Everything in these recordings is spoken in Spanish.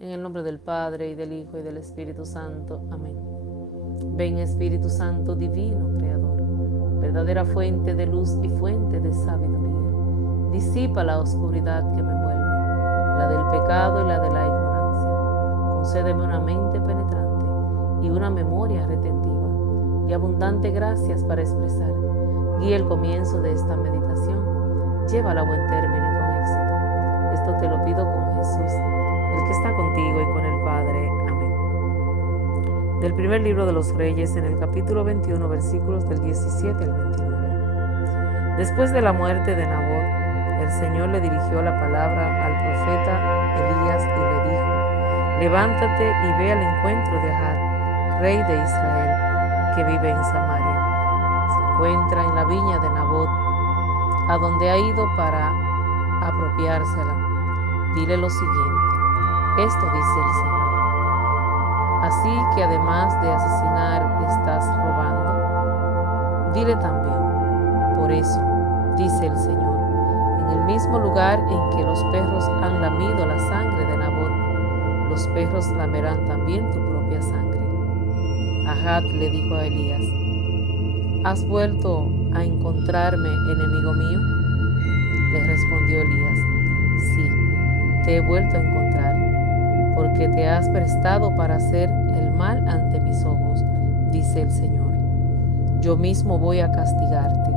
En el nombre del Padre, y del Hijo, y del Espíritu Santo. Amén. Ven, Espíritu Santo, divino Creador, verdadera fuente de luz y fuente de sabiduría. Disipa la oscuridad que me envuelve, la del pecado y la de la ignorancia. Concédeme una mente penetrante y una memoria retentiva, y abundante gracias para expresar. Guía el comienzo de esta meditación. Llévala a buen término y con éxito. Esto te lo pido con Jesús, el que está contigo, y con el Padre. Amén. Del primer libro de los Reyes, en el capítulo 21, versículos del 17 al 29. Después de la muerte de Nabot, el Señor le dirigió la palabra al profeta Elías y le dijo: levántate y ve al encuentro de Ahab, rey de Israel, que vive en Samaria. Se encuentra en la viña de Nabot, a donde ha ido para apropiársela. Dile lo siguiente: esto dice el Señor. Así que además de asesinar, estás robando. Dile también: por eso, dice el Señor, en el mismo lugar en que los perros han lamido la sangre de Nabot, los perros lamerán también tu propia sangre. Ahab le dijo a Elías: ¿has vuelto a encontrarme, enemigo mío? Le respondió Elías: sí, te he vuelto a encontrar, porque te has prestado para hacer el mal ante mis ojos, dice el Señor. Yo mismo voy a castigarte,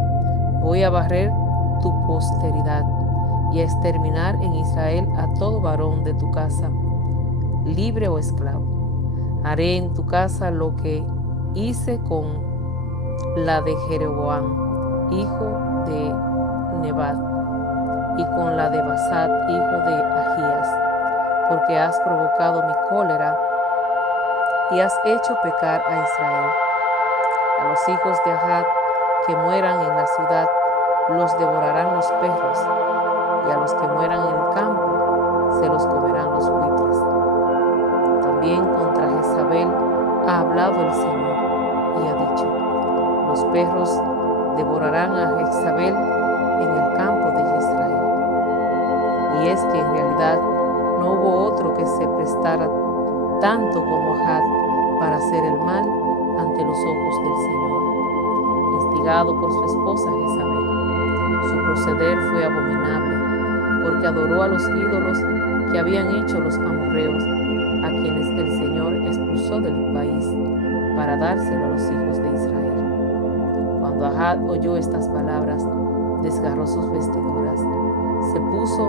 voy a barrer tu posteridad y a exterminar en Israel a todo varón de tu casa, libre o esclavo. Haré en tu casa lo que hice con la de Jeroboam, hijo de Nebat, y con la de Basat, hijo de Ahías, porque has provocado mi cólera y has hecho pecar a Israel. A los hijos de Ahab que mueran en la ciudad los devorarán los perros, y a los que mueran en el campo se los comerán los buitres. También contra Jezabel ha hablado el Señor y ha dicho: los perros devorarán a Jezabel en el campo de Israel. Y es que en realidad no hubo otro que se prestara tanto como Ahab para hacer el mal ante los ojos del Señor, instigado por su esposa Jezabel. Su proceder fue abominable, porque adoró a los ídolos que habían hecho los amorreos, a quienes el Señor expulsó del país para dárselo a los hijos de Israel. Cuando Ahab oyó estas palabras, desgarró sus vestiduras, se puso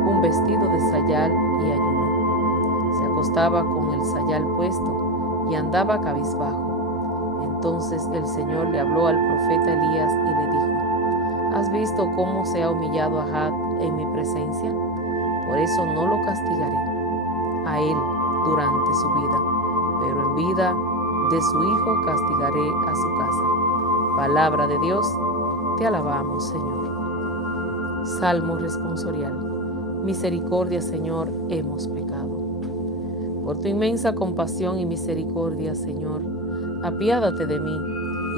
un vestido de sayal y ayunó. Se acostaba con el sayal puesto y andaba cabizbajo. Entonces el Señor le habló al profeta Elías y le dijo: ¿has visto cómo se ha humillado Ahab en mi presencia? Por eso no lo castigaré a él durante su vida, pero en vida de su hijo castigaré a su casa. Palabra de Dios, te alabamos, Señor. Salmo responsorial. Misericordia, Señor, hemos pecado. Por tu inmensa compasión y misericordia, Señor, apiádate de mí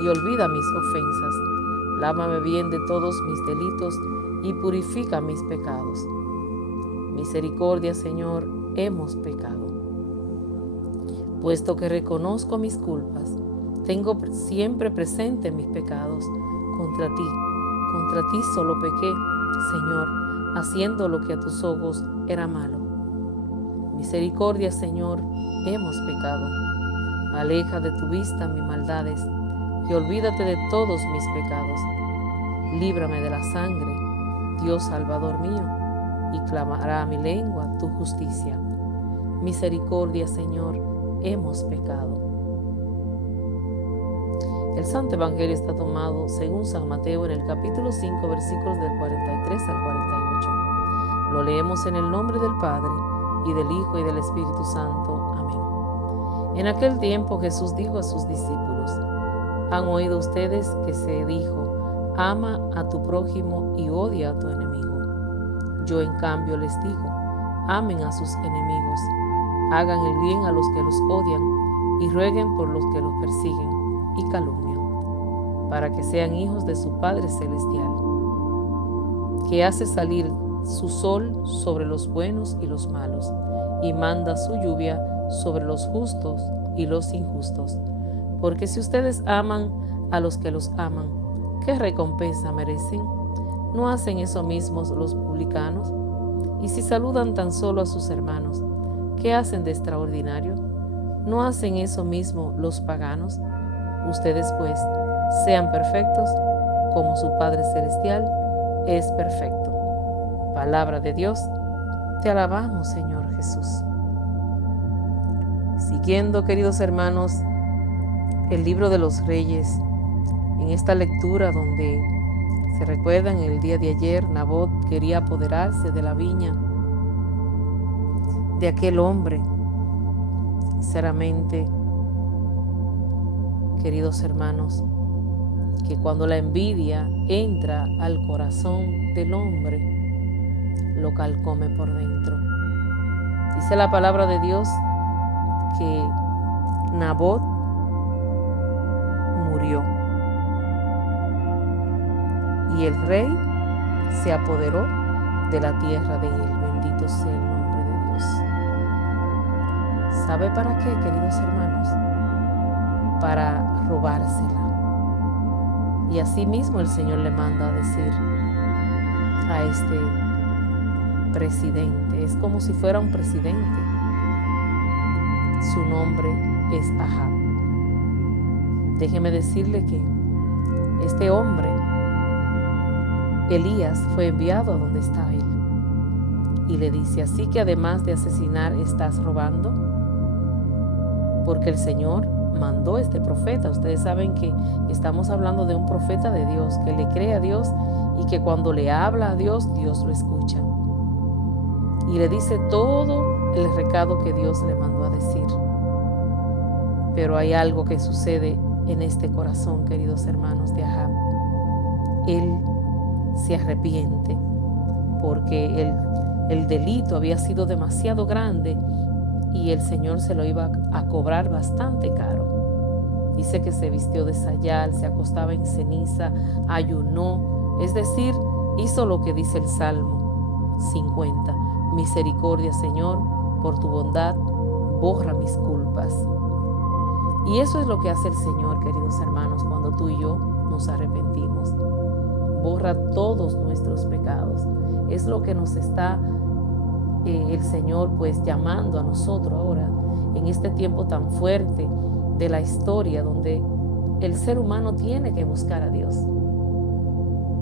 y olvida mis ofensas. Lávame bien de todos mis delitos y purifica mis pecados. Misericordia, Señor, hemos pecado. Puesto que reconozco mis culpas, tengo siempre presente mis pecados. Contra ti solo pequé, Señor, haciendo lo que a tus ojos era malo. Misericordia, Señor, hemos pecado. Aleja de tu vista mis maldades y olvídate de todos mis pecados. Líbrame de la sangre, Dios Salvador mío, y clamará a mi lengua tu justicia. Misericordia, Señor, hemos pecado. El Santo Evangelio está tomado según San Mateo en el capítulo 5, versículos del 43 al 48. Lo leemos en el nombre del Padre, y del Hijo, y del Espíritu Santo. Amén. En aquel tiempo Jesús dijo a sus discípulos: ¿han oído ustedes que se dijo: ama a tu prójimo y odia a tu enemigo? Yo en cambio les digo: amen a sus enemigos, hagan el bien a los que los odian y rueguen por los que los persiguen y calumnian, para que sean hijos de su Padre Celestial, que hace salir su sol sobre los buenos y los malos, y manda su lluvia sobre los justos y los injustos. Porque si ustedes aman a los que los aman, ¿qué recompensa merecen? ¿No hacen eso mismos los publicanos? Y si saludan tan solo a sus hermanos, ¿qué hacen de extraordinario? ¿No hacen eso mismo los paganos? Ustedes pues, sean perfectos, como su Padre Celestial es perfecto. Palabra de Dios, te alabamos, Señor Jesús. Siguiendo, queridos hermanos, el libro de los Reyes, en esta lectura donde se recuerdan el día de ayer, Nabot quería apoderarse de la viña de aquel hombre. Sinceramente, queridos hermanos, que cuando la envidia entra al corazón del hombre, lo calcome por dentro. Dice la palabra de Dios que Nabot murió y el rey se apoderó de la tierra de él. Bendito sea el nombre de Dios. ¿Sabe para qué, queridos hermanos? Para robársela. Y así mismo el Señor le manda a decir a este presidente. Es como si fuera un presidente. Su nombre es Ahab. Déjeme decirle que este hombre, Elías, fue enviado a donde está él. Y le dice, así que además de asesinar, estás robando. Porque el Señor mandó este profeta. Ustedes saben que estamos hablando de un profeta de Dios, que le cree a Dios y que cuando le habla a Dios, Dios lo escucha. Y le dice todo el recado que Dios le mandó a decir. Pero hay algo que sucede en este corazón, queridos hermanos, de Ahab. Él se arrepiente porque el delito había sido demasiado grande y el Señor se lo iba a cobrar bastante caro. Dice que se vistió de sayal, se acostaba en ceniza, ayunó, es decir, hizo lo que dice el Salmo 50. Misericordia, Señor, por tu bondad, borra mis culpas. Y eso es lo que hace el Señor, queridos hermanos, cuando tú y yo nos arrepentimos. Borra todos nuestros pecados. Es lo que nos está el Señor pues llamando a nosotros ahora, en este tiempo tan fuerte de la historia, donde el ser humano tiene que buscar a Dios.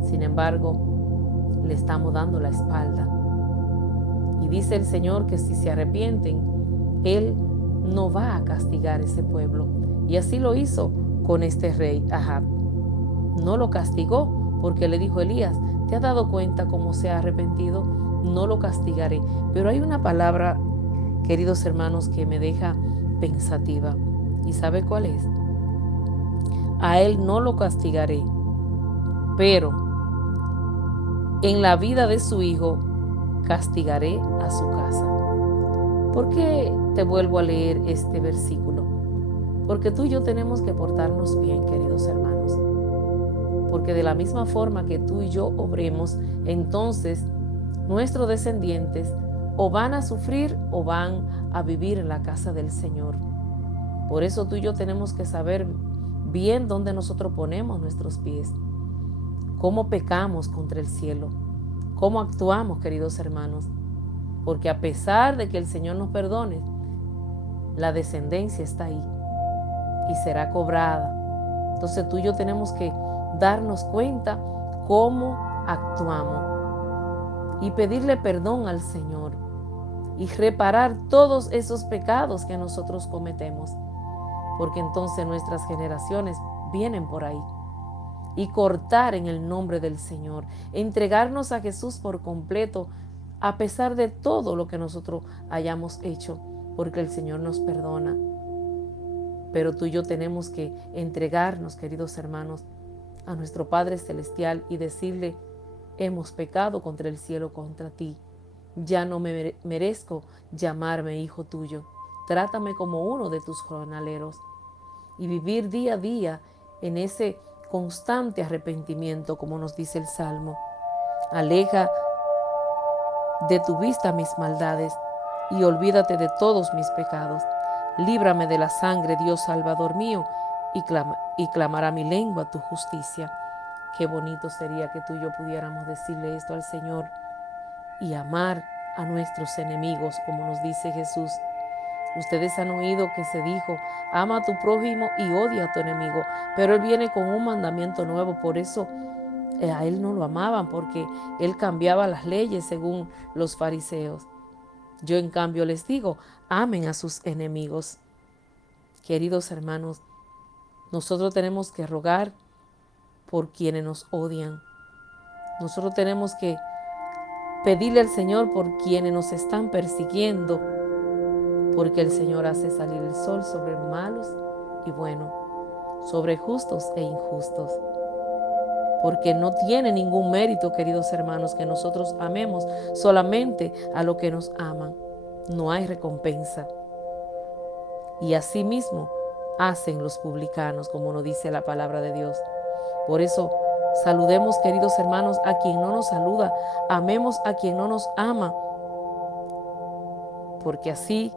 Sin embargo, le estamos dando la espalda. Y dice el Señor que si se arrepienten, Él no va a castigar a ese pueblo. Y así lo hizo con este rey Ahab. No lo castigó porque le dijo Elías, ¿te has dado cuenta cómo se ha arrepentido? No lo castigaré. Pero hay una palabra, queridos hermanos, que me deja pensativa. ¿Y sabe cuál es? A él no lo castigaré, pero en la vida de su hijo castigaré a su casa. ¿Por qué te vuelvo a leer este versículo? Porque tú y yo tenemos que portarnos bien, queridos hermanos. Porque de la misma forma que tú y yo obremos, entonces nuestros descendientes o van a sufrir o van a vivir en la casa del Señor. Por eso tú y yo tenemos que saber bien dónde nosotros ponemos nuestros pies, cómo pecamos contra el cielo, cómo actuamos, queridos hermanos. Porque a pesar de que el Señor nos perdone, la descendencia está ahí y será cobrada. Entonces tú y yo tenemos que darnos cuenta cómo actuamos y pedirle perdón al Señor y reparar todos esos pecados que nosotros cometemos, porque entonces nuestras generaciones vienen por ahí. Y cortar en el nombre del Señor, entregarnos a Jesús por completo, a pesar de todo lo que nosotros hayamos hecho, porque el Señor nos perdona. Pero tú y yo tenemos que entregarnos, queridos hermanos, a nuestro Padre Celestial y decirle, hemos pecado contra el cielo, contra ti. Ya no me merezco llamarme hijo tuyo. Trátame como uno de tus jornaleros. Y vivir día a día en ese constante arrepentimiento, como nos dice el Salmo. Aleja de tu vista mis maldades y olvídate de todos mis pecados. Líbrame de la sangre, Dios Salvador mío, y clamará mi lengua tu justicia. Qué bonito sería que tú y yo pudiéramos decirle esto al Señor y amar a nuestros enemigos, como nos dice Jesús. Ustedes han oído que se dijo, ama a tu prójimo y odia a tu enemigo, pero Él viene con un mandamiento nuevo. Por eso a Él no lo amaban, porque Él cambiaba las leyes según los fariseos. Yo en cambio les digo, amen a sus enemigos. Queridos hermanos, nosotros tenemos que rogar por quienes nos odian. Nosotros tenemos que pedirle al Señor por quienes nos están persiguiendo, porque el Señor hace salir el sol sobre malos y buenos, sobre justos e injustos. Porque no tiene ningún mérito, queridos hermanos, que nosotros amemos solamente a los que nos aman. No hay recompensa. Y así mismo hacen los publicanos, como nos dice la palabra de Dios. Por eso, saludemos, queridos hermanos, a quien no nos saluda. Amemos a quien no nos ama. Porque así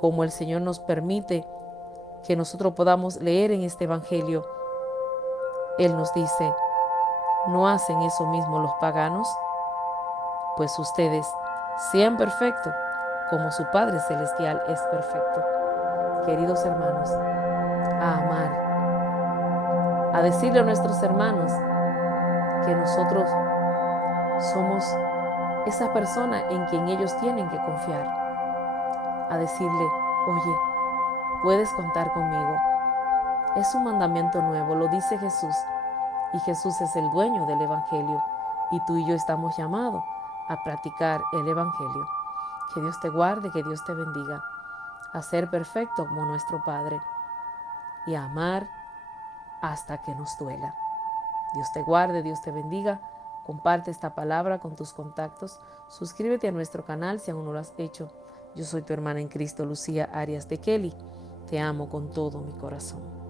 como el Señor nos permite que nosotros podamos leer en este evangelio, Él nos dice, ¿no hacen eso mismo los paganos? Pues ustedes sean perfectos como su Padre Celestial es perfecto. Queridos hermanos, a amar, a decirle a nuestros hermanos que nosotros somos esa persona en quien ellos tienen que confiar. A decirle, oye, puedes contar conmigo. Es un mandamiento nuevo, lo dice Jesús. Y Jesús es el dueño del Evangelio. Y tú y yo estamos llamados a practicar el Evangelio. Que Dios te guarde, que Dios te bendiga. A ser perfecto como nuestro Padre. Y a amar hasta que nos duela. Dios te guarde, Dios te bendiga. Comparte esta palabra con tus contactos. Suscríbete a nuestro canal si aún no lo has hecho. Yo soy tu hermana en Cristo, Lucía Arias de Kelly. Te amo con todo mi corazón.